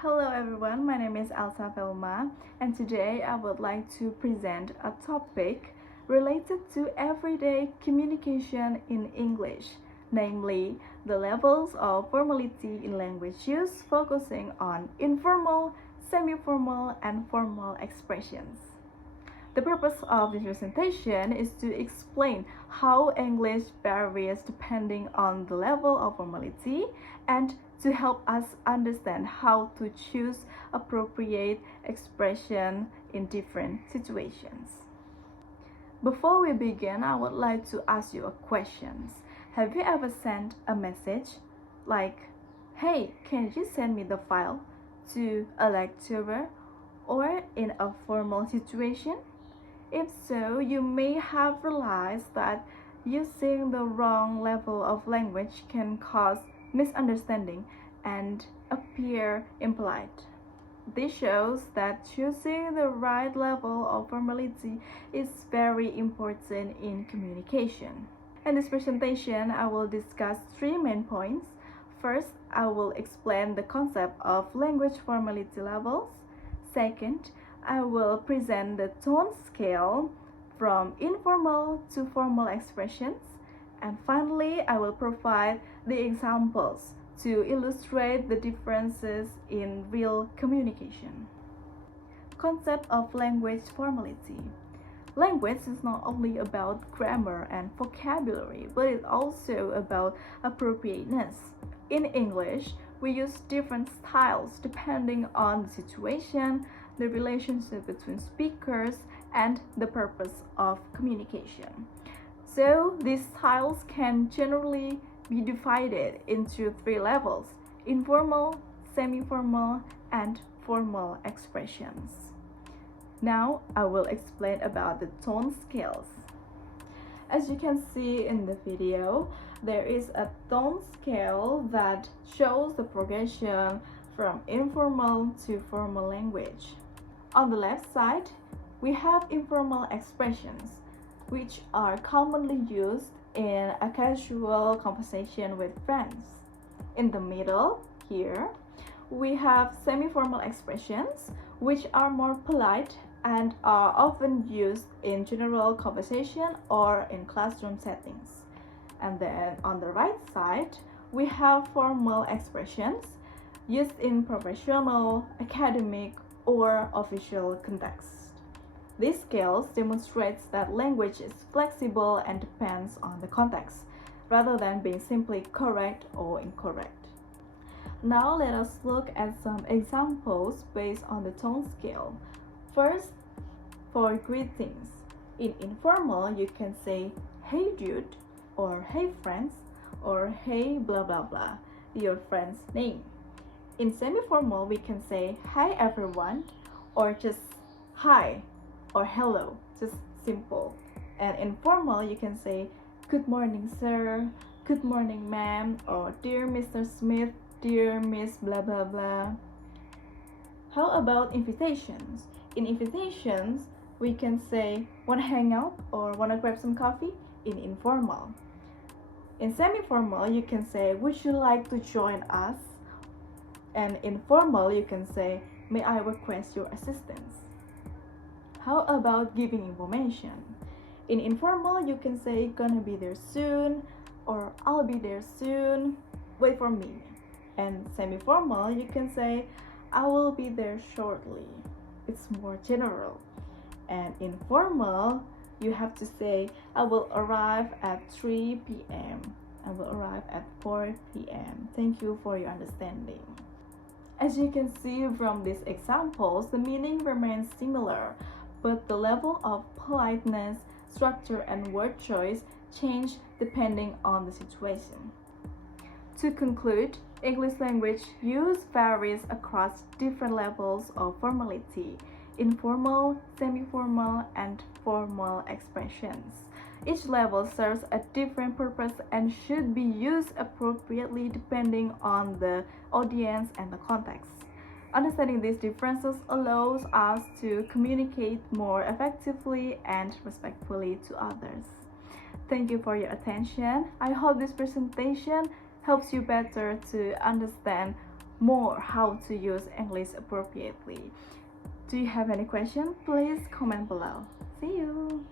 Hello everyone, my name is Ailsa Velma, and today I would like to present a topic related to everyday communication in English, namely the levels of formality in language use, focusing on informal, semi-formal, and formal expressions. The purpose of this presentation is to explain how English varies depending on the level of formality and to help us understand how to choose appropriate expression in different situations. Before we begin, I would like to ask you a question. Have you ever sent a message like, "Hey, can you send me the file?" to a lecturer or in a formal situation? If so, you may have realized that using the wrong level of language can cause misunderstanding and appear impolite. This shows that choosing the right level of formality is very important in communication. In this presentation, I will discuss three main points. First, I will explain the concept of language formality levels. Second, I will present the tone scale from informal to formal expressions. And finally, I will provide the examples to illustrate the differences in real communication. Concept of language formality. Language is not only about grammar and vocabulary, but it's also about appropriateness. In English, we use different styles depending on the situation, the relationship between speakers, and the purpose of communication. So these styles can generally be divided into three levels: informal, semi-formal, and formal expressions. Now I will explain about the tone scales. As you can see in the video, there is a tone scale that shows the progression from informal to formal language. On the left side, we have informal expressions, which are commonly used in a casual conversation with friends. In the middle, here, we have semi-formal expressions, which are more polite and are often used in general conversation or in classroom settings. And then on the right side, we have formal expressions used in professional, academic, or official context. This scale demonstrates that language is flexible and depends on the context, rather than being simply correct or incorrect. Now let us look at some examples based on the tone scale. First, for greetings. In informal, you can say, "Hey dude," or "Hey friends," or "Hey blah blah blah," your friend's name. In semi-formal, we can say, "Hi everyone," or just "Hi," or "Hello," just simple. And informal, you can say, "Good morning sir," "Good morning ma'am," or "Dear Mr. Smith," "Dear Miss blah blah blah." How about invitations? In invitations, we can say, "Wanna hang out?" or "Wanna grab some coffee?" in informal. In semi-formal, you can say, "Would you like to join us?" And informal, you can say, "May I request your assistance?" How about giving information? In informal, you can say, "Gonna be there soon," or "I'll be there soon, wait for me." And semi-formal, you can say, "I will be there shortly." It's more general. And informal, you have to say, "I will arrive at 3 p.m. I will arrive at 4 p.m. Thank you for your understanding. As you can see from these examples, the meaning remains similar, but the level of politeness, structure, and word choice change depending on the situation. To conclude, English language use varies across different levels of formality: informal, semi-formal, and formal expressions. Each level serves a different purpose and should be used appropriately depending on the audience and the context. Understanding these differences allows us to communicate more effectively and respectfully to others. Thank you for your attention. I hope this presentation helps you better to understand more how to use English appropriately. Do you have any question? Please comment below. See you!